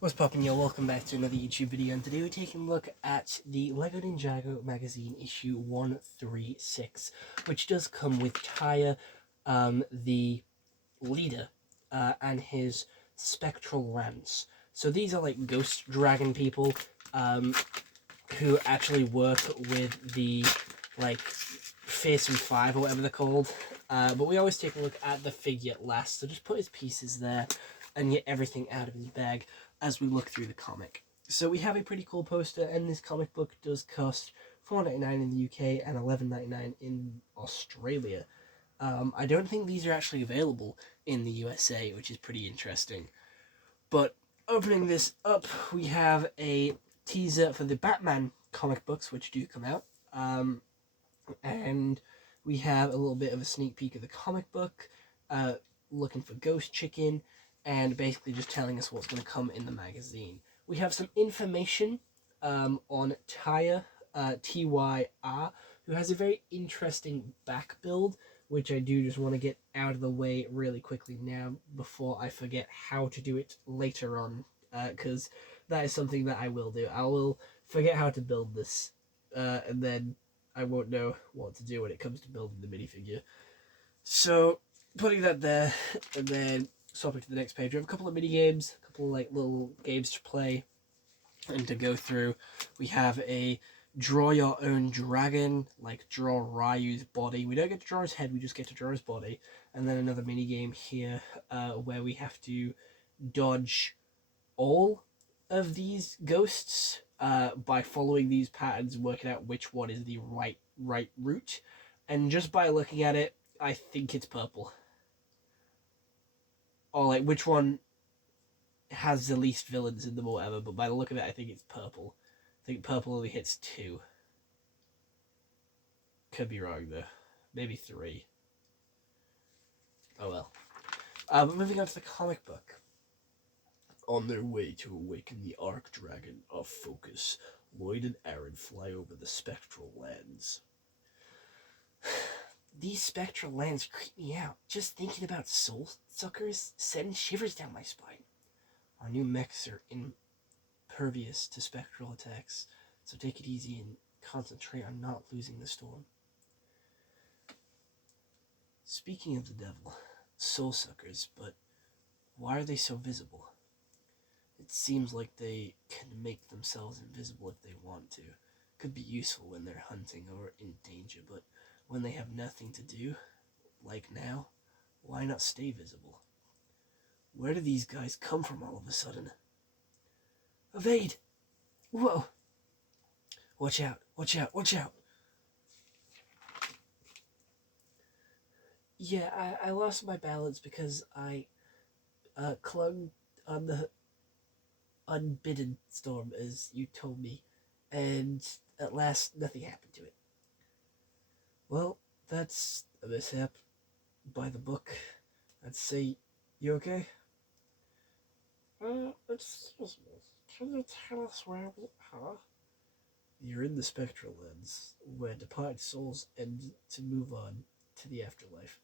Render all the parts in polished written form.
What's poppin', yo? Welcome back to another YouTube video, and today we're taking a look at the LEGO Ninjago magazine issue 136, which does come with Taya, the leader, and his spectral lance. So these are like ghost dragon people, who actually work with the, like, Fearsome Five or whatever they're called. But we always take a look at the figure last, so just put his pieces there and get everything out of his bag as we look through the comic. So we have a pretty cool poster, and this comic book does cost $4.99 in the UK and $11.99 in Australia. I don't think these are actually available in the USA, which is pretty interesting. But opening this up, we have a teaser for the Batman comic books, which do come out. And we have a little bit of a sneak peek of the comic book, looking for Ghost Chicken, and basically just telling us what's going to come in the magazine. We have some information on Taya, Tyr, who has a very interesting back build, which I do just want to get out of the way really quickly now before I forget how to do it later on, because that is something that I will do. I will forget how to build this, and then I won't know what to do when it comes to building the minifigure. So, putting that there, and then swapping to the next page, we have a couple of mini games, a couple of like little games to play and to go through. We have a draw your own dragon, like draw Ryu's body. We don't get to draw his head, we just get to draw his body. And then another mini game here, where we have to dodge all of these ghosts by following these patterns, working out which one is the right route. And just by looking at it, I think it's purple. Or like which one has the least villains in them or whatever, but by the look of it, I think it's purple. I think purple only hits 2. Could be wrong though. Maybe 3. Oh well. But moving on to the comic book. On their way to awaken the Arc Dragon of Focus, Lloyd and Aaron fly over the spectral lands. These spectral lands creep me out. Just thinking about soul suckers sends shivers down my spine. Our new mechs are impervious to spectral attacks, so take it easy and concentrate on not losing the storm. Speaking of the devil, soul suckers, but why are they so visible? It seems like they can make themselves invisible if they want to. Could be useful when they're hunting or in danger, but when they have nothing to do, like now, why not stay visible? Where do these guys come from all of a sudden? Evade! Whoa! Watch out, watch out, watch out! Yeah, I lost my balance because I clung on the unbidden storm, as you told me, and at last nothing happened to it. Well, that's a mishap by the book. I'd say, you okay? Excuse me. Can you tell us where we are? You're in the spectral lens, where departed souls end to move on to the afterlife.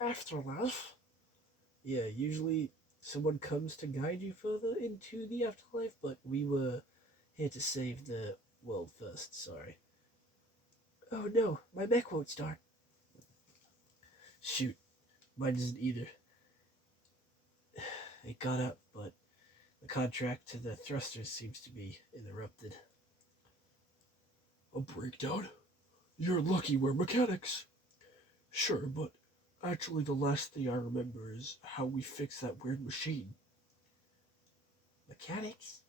Afterlife? Yeah, usually someone comes to guide you further into the afterlife, but we were here to save the world first, sorry. Oh no, my mech won't start. Shoot, mine doesn't either. It got up, but the contract to the thrusters seems to be interrupted. A breakdown? You're lucky we're mechanics. Sure, but actually the last thing I remember is how we fixed that weird machine. Mechanics?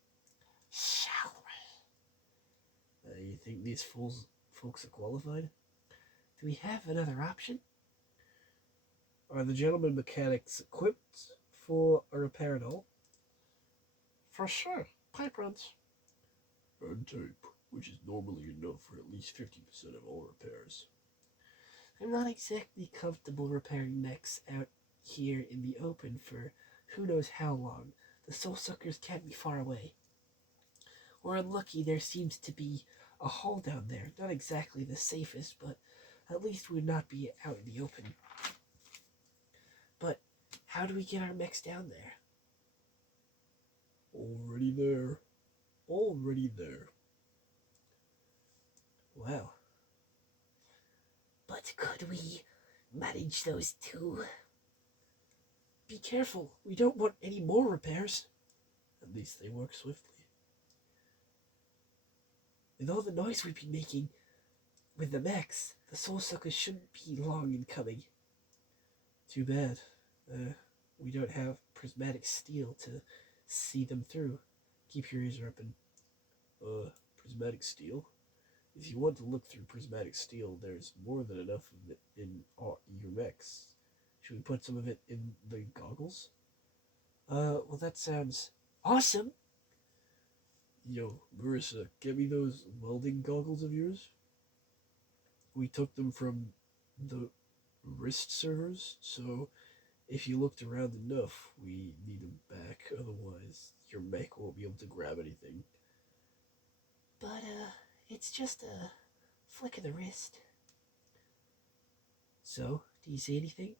Shall we? You think these folks are qualified? Do we have another option? Are the gentlemen mechanics equipped for a repair at all? For sure. Pipe runs. And tape, which is normally enough for at least 50% of all repairs. I'm not exactly comfortable repairing mechs out here in the open for who knows how long. The soul suckers can't be far away. We're unlucky there seems to be a hall down there. Not exactly the safest, but at least we'd not be out in the open. But how do we get our mechs down there? Already there. Already there. Well. But could we manage those two? Be careful. We don't want any more repairs. At least they work swiftly. With all the noise we've been making with the mechs, the soul suckers shouldn't be long in coming. Too bad. We don't have prismatic steel to see them through. Keep your ears open. Prismatic steel? If you want to look through prismatic steel, there's more than enough of it in your mechs. Should we put some of it in the goggles? Well, that sounds awesome. Yo, Marissa, get me those welding goggles of yours. We took them from the wrist servers, so if you looked around enough, we need them back. Otherwise, your mech won't be able to grab anything. But, it's just a flick of the wrist. So, do you see anything?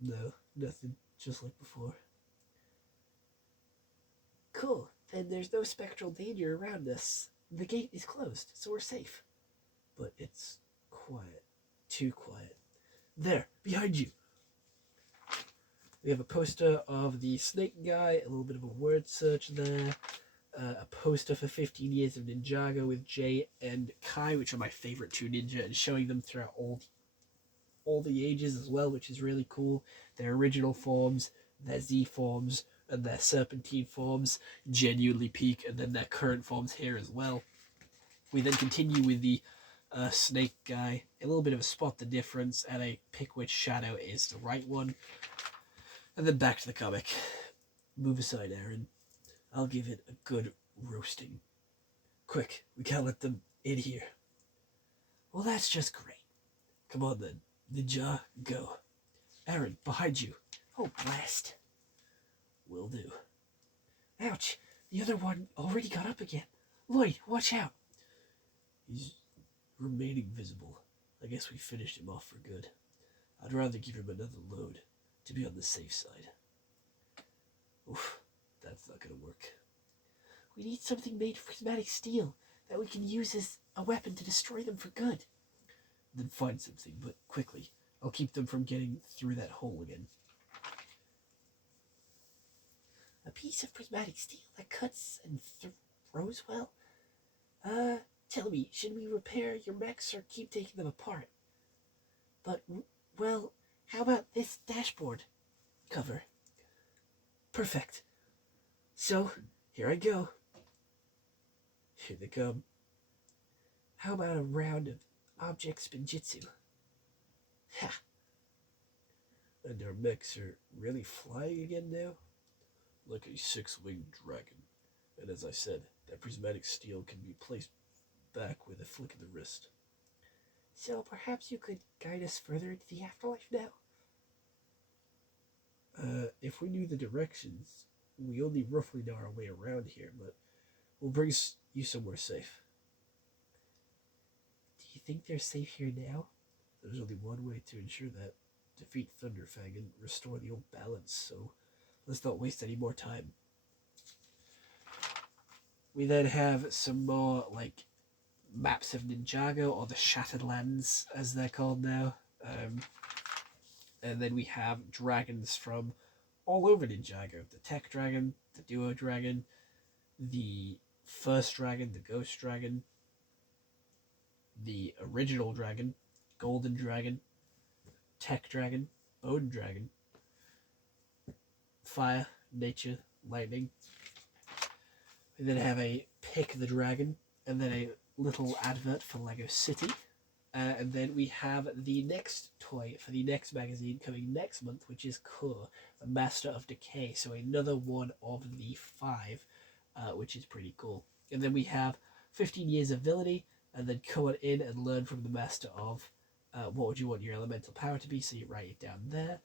No, nothing. Just like before. Cool. Then there's no spectral danger around us. The gate is closed, so we're safe. But it's quiet. Too quiet. There, behind you. We have a poster of the snake guy, a little bit of a word search there. A poster for 15 years of Ninjago with Jay and Kai, which are my favorite two ninja, and showing them throughout all the ages as well, which is really cool. Their original forms, their Z forms, and their serpentine forms genuinely peak, and then their current forms here as well. We then continue with the snake guy, a little bit of a spot the difference, and a pick which shadow is the right one. And then back to the comic. Move aside, Aaron. I'll give it a good roasting. Quick, we can't let them in here. Well, that's just great. Come on then. Ninja, go. Aaron, behind you. Oh, blast. Will do. Ouch, the other one already got up again. Lloyd, watch out. He's remaining visible. I guess we finished him off for good. I'd rather give him another load to be on the safe side. Oof, that's not gonna work. We need something made of prismatic steel that we can use as a weapon to destroy them for good. Then find something, but quickly. I'll keep them from getting through that hole again. A piece of prismatic steel that cuts and throws well? Tell me, should we repair your mechs or keep taking them apart? But, well, how about this dashboard cover? Perfect. So, here I go. Here they come. How about a round of object spinjitzu? Ha! And our mechs are really flying again now? Like a six-winged dragon. And as I said, that prismatic steel can be placed back with a flick of the wrist. So perhaps you could guide us further into the afterlife now? If we knew the directions, we only roughly know our way around here, but we'll bring you somewhere safe. Do you think they're safe here now? There's only one way to ensure that. Defeat Thunderfang and restore the old balance, so let's not waste any more time. We then have some more, like, maps of Ninjago, or the Shattered Lands, as they're called now. And then we have dragons from all over Ninjago. The Tech Dragon, the Duo Dragon, the First Dragon, the Ghost Dragon, the Original Dragon, Golden Dragon, Tech Dragon, Bone Dragon, Fire, Nature, Lightning. We then have a Pick the Dragon, and then a little advert for Lego City. And then we have the next toy for the next magazine coming next month, which is Kur, the Master of Decay. So another one of the 5, which is pretty cool. And then we have 15 Years of Villainy, and then come on in and learn from the Master of what would you want your elemental power to be, so you write it down there.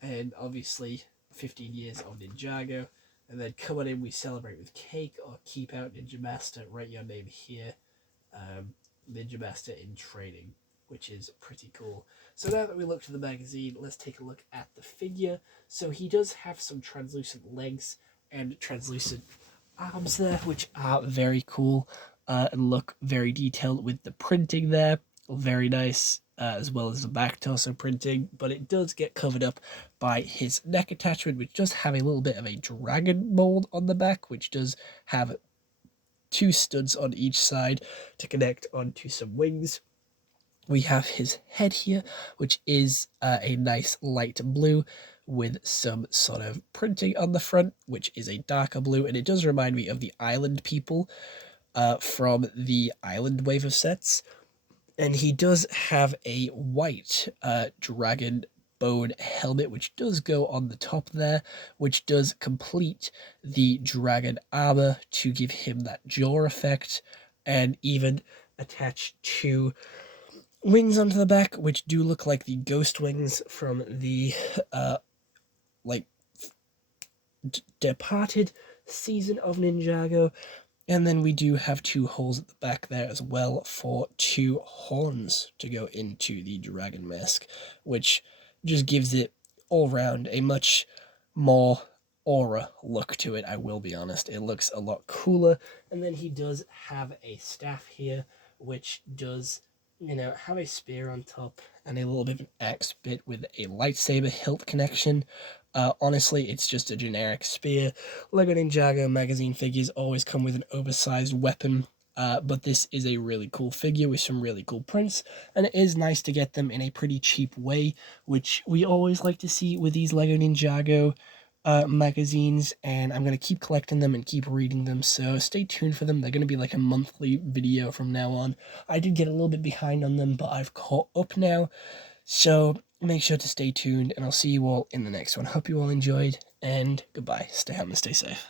And obviously 15 years of Ninjago. And then come on in, we celebrate with cake, or keep out Ninja Master, write your name here. Ninja Master in training, which is pretty cool. So now that we looked at the magazine, let's take a look at the figure. So he does have some translucent legs and translucent arms there, which are very cool and look very detailed with the printing there. Very nice, as well as the back torso printing, but it does get covered up by his neck attachment, which does have a little bit of a dragon mold on the back, which does have 2 studs on each side to connect onto some wings. We have his head here, which is a nice light blue with some sort of printing on the front, which is a darker blue, and it does remind me of the island people from the Island Wave of sets. And he does have a white dragon bone helmet, which does go on the top there, which does complete the dragon armor to give him that jaw effect, and even attach 2 wings onto the back, which do look like the ghost wings from the like departed season of Ninjago. And then we do have 2 holes at the back there as well for 2 horns to go into the dragon mask, which just gives it all round a much more aura look to it, I will be honest. It looks a lot cooler. And then he does have a staff here, which does, have a spear on top and a little bit of an axe bit with a lightsaber hilt connection. Honestly, it's just a generic spear. LEGO Ninjago magazine figures always come with an oversized weapon, but this is a really cool figure with some really cool prints, and it is nice to get them in a pretty cheap way, which we always like to see with these LEGO Ninjago magazines, and I'm going to keep collecting them and keep reading them, so stay tuned for them. They're going to be like a monthly video from now on. I did get a little bit behind on them, but I've caught up now, so make sure to stay tuned, and I'll see you all in the next one. Hope you all enjoyed, and goodbye. Stay home and stay safe.